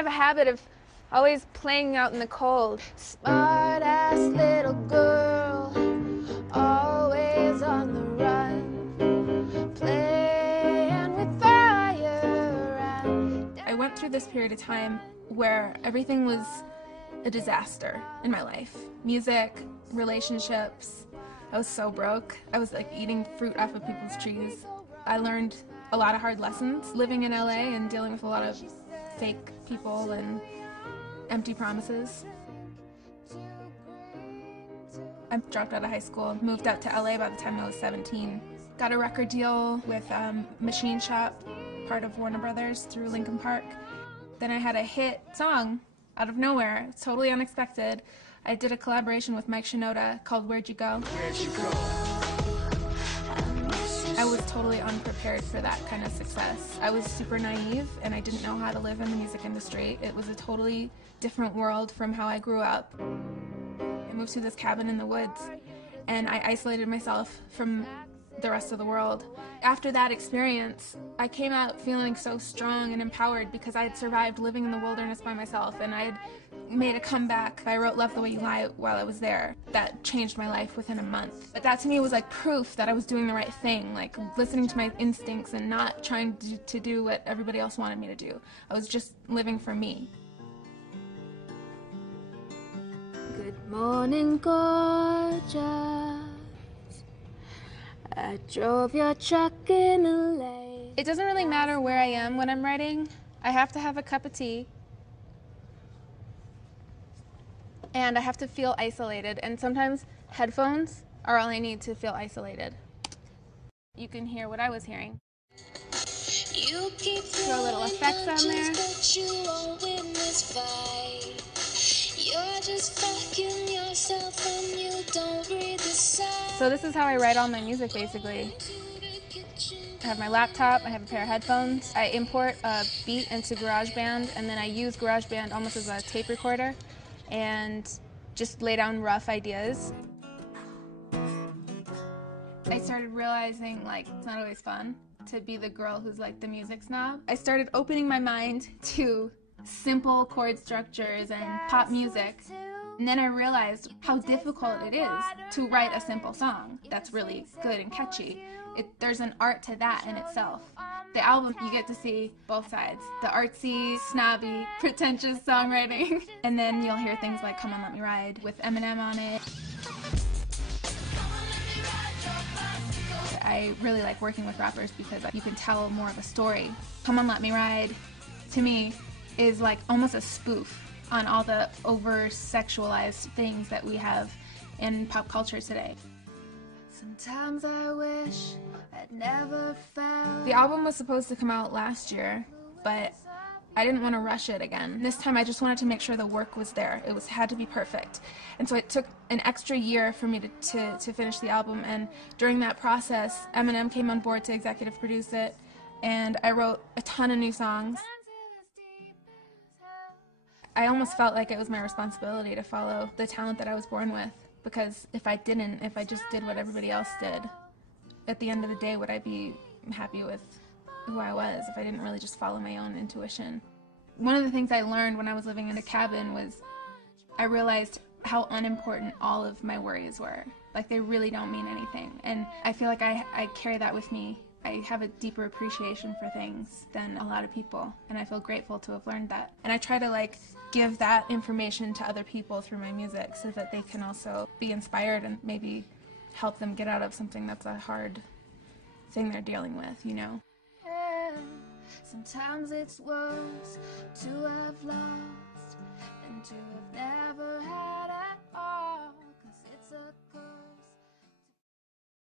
have a habit of always playing out in the cold. Smart-ass little girl, always on the run, playing with fire. I went through this period of time where everything was a disaster in my life. Music, relationships. I was so broke. I was like eating fruit off of people's trees. I learned a lot of hard lessons living in LA and dealing with a lot of fake people and empty promises. I dropped out of high school, moved out to LA by the time I was 17. Got a record deal with Machine Shop, part of Warner Brothers, through Linkin Park. Then I had a hit song out of nowhere, totally unexpected. I did a collaboration with Mike Shinoda called Where'd You Go? Where'd you go? I was totally unprepared for that kind of success. I was super naive and I didn't know how to live in the music industry. It was a totally different world from how I grew up. I moved to this cabin in the woods and I isolated myself from the rest of the world. After that experience, I came out feeling so strong and empowered because I had survived living in the wilderness by myself and I had made a comeback. I wrote Love the Way You Lie while I was there. That changed my life within a month. But that to me was like proof that I was doing the right thing, like listening to my instincts and not trying to do what everybody else wanted me to do. I was just living for me. Good morning, gorgeous. I drove your truck in LA. It doesn't really matter where I am when I'm writing. I have to have a cup of tea. And I have to feel isolated, and sometimes headphones are all I need to feel isolated. You can hear what I was hearing. You keep Throw little effects on there. but you won't win this fight. You're just fucking yourself when you don't read the signs. So this is how I write all my music, basically. I have my laptop, I have a pair of headphones. I import a beat into GarageBand, and then I use GarageBand almost as a tape recorder and just lay down rough ideas. I started realizing, like, it's not always fun to be the girl who's like the music snob. I started opening my mind to simple chord structures and pop music. And then I realized how difficult it is to write a simple song that's really good and catchy. There's an art to that in itself. The album, you get to see both sides. The artsy, snobby, pretentious songwriting. And then you'll hear things like Come On Let Me Ride with Eminem on it. I really like working with rappers because you can tell more of a story. Come On Let Me Ride, to me, is like almost a spoof on all the over-sexualized things that we have in pop culture today. Sometimes I wish I'd never found. The album was supposed to come out last year, but I didn't want to rush it again. This time I just wanted to make sure the work was there. It had to be perfect. And so it took an extra year for me to finish the album, and during that process, Eminem came on board to executive produce it, and I wrote a ton of new songs. I almost felt like it was my responsibility to follow the talent that I was born with, because if I just did what everybody else did, at the end of the day, would I be happy with who I was if I didn't really just follow my own intuition? One of the things I learned when I was living in a cabin was I realized how unimportant all of my worries were. Like, they really don't mean anything. And I feel like I carry that with me. I have a deeper appreciation for things than a lot of people, and I feel grateful to have learned that. And I try to, like, give that information to other people through my music so that they can also be inspired and maybe help them get out of something that's a hard thing they're dealing with, you know? Sometimes it's worse to have lost